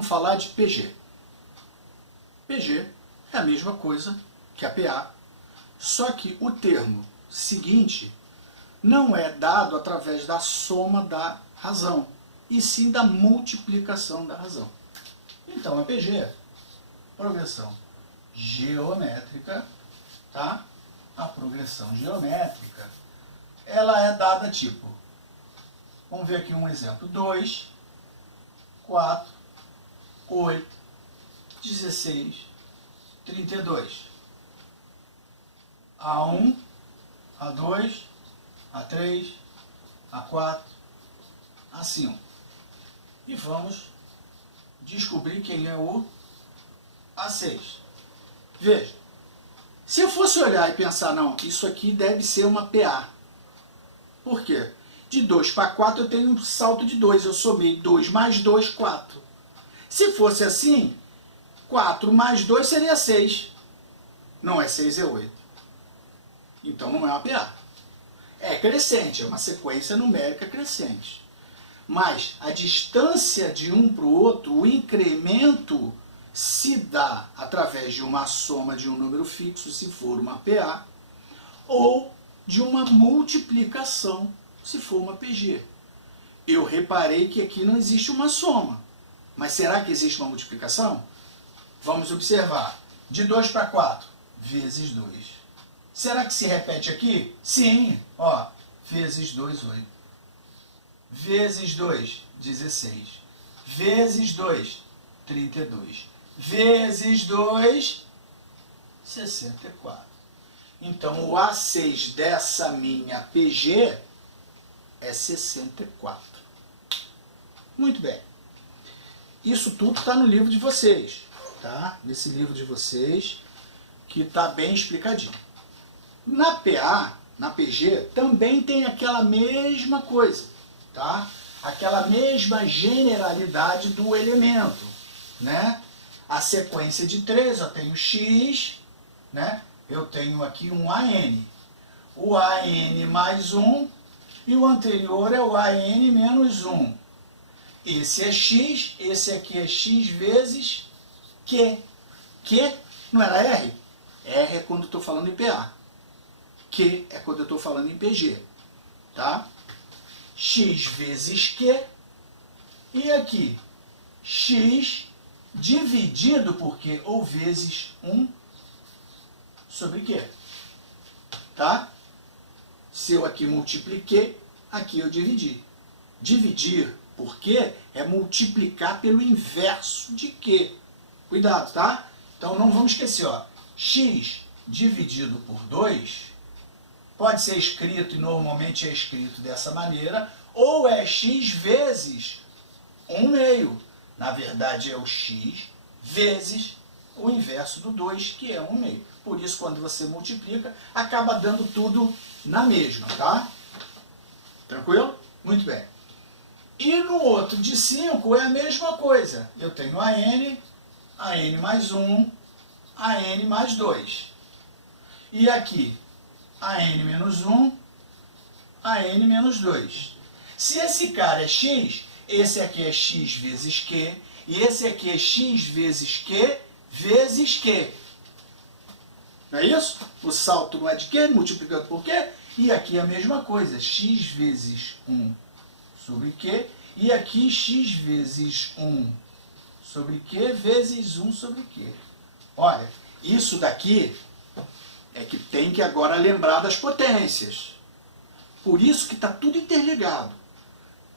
vamos falar de PG. PG é a mesma coisa que a PA, só que o termo seguinte não é dado através da soma da razão, e sim da multiplicação da razão. Então, a PG, progressão geométrica, tá? A progressão geométrica, ela é dada tipo, vamos ver aqui um exemplo, 2, 4, 8, 16, 32. A1, A2, A3, A4, A5. E vamos descobrir quem é o A6. Veja, se eu fosse olhar e pensar, não, isso aqui deve ser uma PA. Por quê? De 2 para 4 eu tenho um salto de 2, eu somei 2 mais 2, 4. Se fosse assim, 4 mais 2 seria 6. Não é 6, é 8. Então não é uma PA. É crescente, é uma sequência numérica crescente. Mas a distância de um para o outro, o incremento, se dá através de uma soma de um número fixo, se for uma PA, ou de uma multiplicação, se for uma PG. Eu reparei que aqui não existe uma soma. Mas será que existe uma multiplicação? Vamos observar. De 2 para 4, vezes 2. Será que se repete aqui? Sim. Ó, vezes 2, 8. Vezes 2, 16. Vezes 2, 32. Vezes 2, 64. Então, o A6 dessa minha PG é 64. Muito bem. Isso tudo está no livro de vocês, tá? Nesse livro de vocês, que está bem explicadinho. Na PA, na PG, também tem aquela mesma coisa, tá? Aquela mesma generalidade do elemento, né? A sequência de 3, eu tenho X, né? Eu tenho aqui um AN. O AN mais 1 e o anterior é o AN menos 1. Esse é X, esse aqui é X vezes Q. Q não era R? R é quando eu estou falando em PA. Q é quando eu estou falando em PG. Tá? X vezes Q. E aqui, X dividido por Q, ou vezes 1 sobre Q. Tá? Se eu aqui multipliquei, aqui eu dividi. Dividir por Q é multiplicar pelo inverso de Q. Cuidado, tá? Então não vamos esquecer, ó. X dividido por 2 pode ser escrito, e normalmente é escrito dessa maneira, ou é x vezes 1/2. Na verdade é o x vezes o inverso do 2, que é 1/2. Por isso, quando você multiplica, acaba dando tudo na mesma, tá? Tranquilo? Muito bem. E no outro de 5 é a mesma coisa. Eu tenho AN mais 1, AN mais 2. E aqui, AN menos 1, AN menos 2. Se esse cara é x, esse aqui é x vezes q, e esse aqui é x vezes q vezes q. Não é isso? O salto não é de q, multiplicando por q, e aqui a mesma coisa, x vezes 1 sobre q, e aqui x vezes 1 sobre q vezes 1 sobre q. Olha, isso daqui é que tem que agora lembrar das potências. Por isso que está tudo interligado.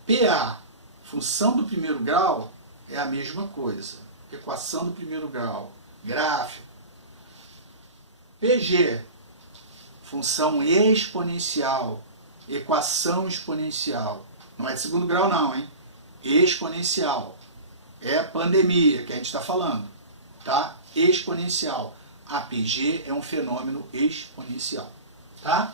PA, função do primeiro grau, é a mesma coisa. Equação do primeiro grau, gráfico. PG, função exponencial, equação exponencial. Não é de segundo grau não, hein? Exponencial. É pandemia que a gente está falando, tá? Exponencial. A PG é um fenômeno exponencial, tá?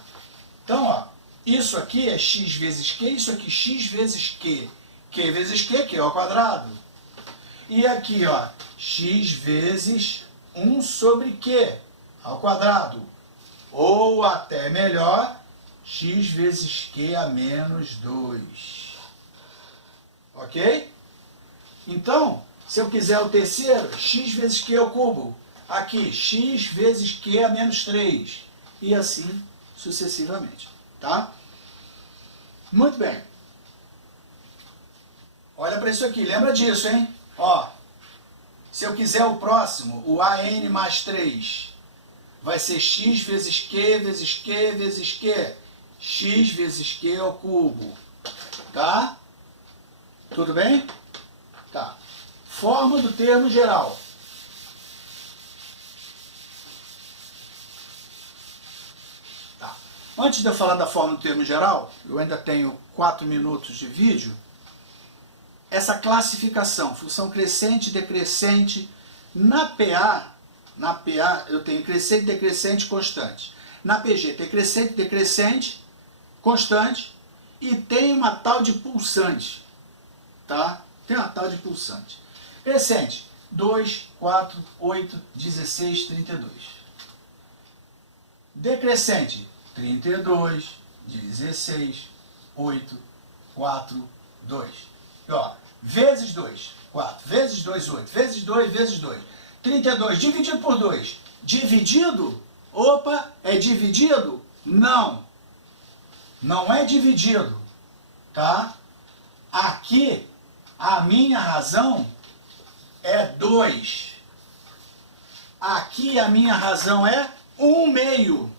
Então, ó, isso aqui é x vezes q, isso aqui x vezes q. Q vezes q, q ao quadrado. E aqui, ó, x vezes 1 sobre q ao quadrado. Ou até melhor, x vezes q a menos 2. Ok? Então, Se eu quiser o terceiro, x vezes q ao cubo. Aqui, x vezes q a menos 3. E assim sucessivamente. Tá? Muito bem. Olha para isso aqui. Lembra disso, hein? Ó, se eu quiser o próximo, o AN mais 3, vai ser x vezes q vezes q vezes q. X vezes q ao cubo. Tá? Tudo bem? Tá. Forma do termo geral. Tá. Antes de eu falar da forma do termo geral, eu ainda tenho 4 minutos de vídeo. Essa classificação, função crescente, decrescente, na PA eu tenho crescente, decrescente, constante. Na PG tem crescente, decrescente, constante, e tem uma tal de pulsante, tá? Tem uma tal de pulsante. Crescente, 2, 4, 8, 16, 32. Decrescente, 32, 16, 8, 4, 2. E ó, vezes 2, 4, vezes 2, 8, vezes 2, vezes 2. 32 dividido por 2. Dividido? Opa, é dividido? Não. Não é dividido, tá? Aqui, a minha razão é 2. Aqui a minha razão é 1/2.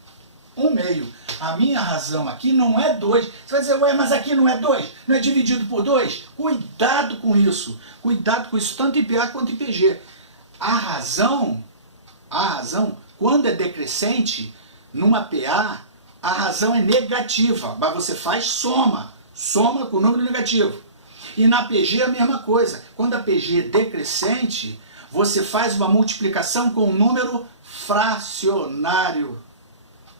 1/2. A minha razão aqui não é 2. Você vai dizer, ué, mas aqui não é 2? Não é dividido por 2? Cuidado com isso. Cuidado com isso, tanto em PA quanto em PG. A razão, quando é decrescente, numa PA, a razão é negativa, mas você faz soma com o número negativo. E na PG é a mesma coisa. Quando a PG é decrescente, você faz uma multiplicação com um número fracionário.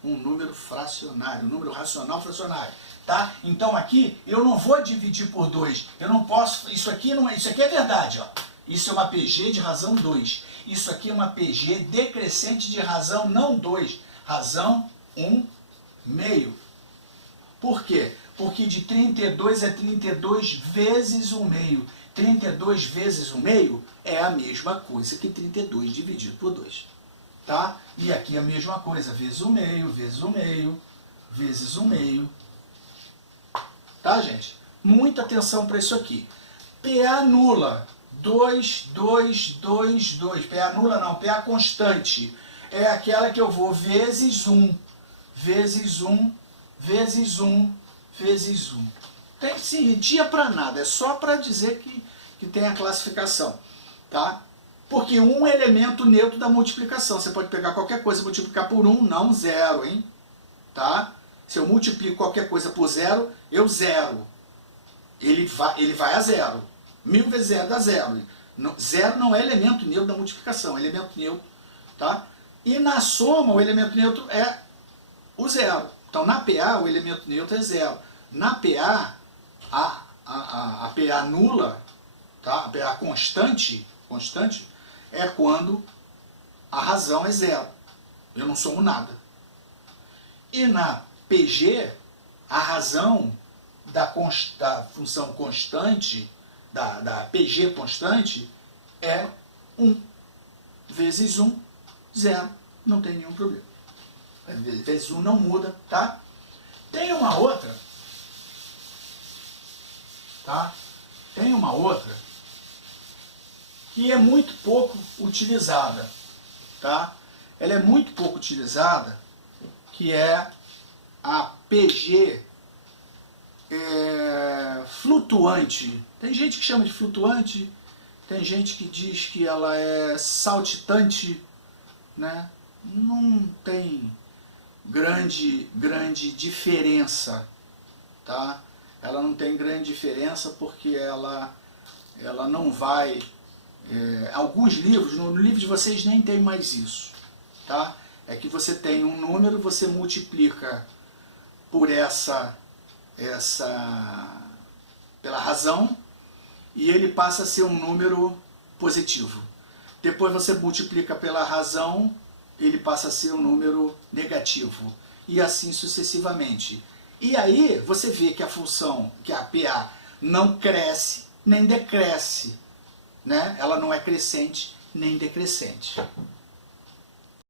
Um número fracionário, um número racional fracionário. Tá? Então aqui eu não vou dividir por 2. Eu não posso. Isso aqui é verdade. Ó. Isso é uma PG de razão 2. Isso aqui é uma PG decrescente de razão não 2. Razão 1/2. Por quê? Porque de 32 é 32 vezes 1/2. 32 vezes 1/2 é a mesma coisa que 32 dividido por 2. Tá? E aqui a mesma coisa, vezes 1/2, vezes 1/2, vezes 1/2. Tá, gente? Muita atenção para isso aqui. PA nula, 2, 2, 2, 2. PA nula não, PA constante. É aquela que eu vou vezes 1, vezes 1, vezes 1, vezes 1. Tem dia para nada, é só para dizer que tem a classificação. Tá? Porque 1 é elemento neutro da multiplicação. Você pode pegar qualquer coisa e multiplicar por 1, não 0, hein? Tá? Se eu multiplico qualquer coisa por 0, eu zero. Ele vai a 0. 1000 vezes 0 dá 0. 0 não é elemento neutro da multiplicação, é elemento neutro. Tá? E na soma, o elemento neutro é o 0. Então, na PA, o elemento neutro é 0. Na PA, a PA nula, tá? A PA constante é quando a razão é 0. Eu não somo nada. E na PG, a razão da função constante, da PG constante, é 1. Vezes 1, 0. Não tem nenhum problema. Vezes 1 não muda, tá? Tem uma outra, tá? Tem uma outra que é muito pouco utilizada, tá? Ela é muito pouco utilizada, que é a PG flutuante. Tem gente que chama de flutuante, tem gente que diz que ela é saltitante, né? Não tem grande diferença, tá? Ela não tem grande diferença porque ela não vai... alguns livros, no livro de vocês nem tem mais isso, tá? É que você tem um número, você multiplica por pela razão, e ele passa a ser um número positivo. Depois você multiplica pela razão, ele passa a ser um número negativo. E assim sucessivamente. E aí você vê que a função, que a PA, não cresce nem decresce. né? Ela não é crescente nem decrescente.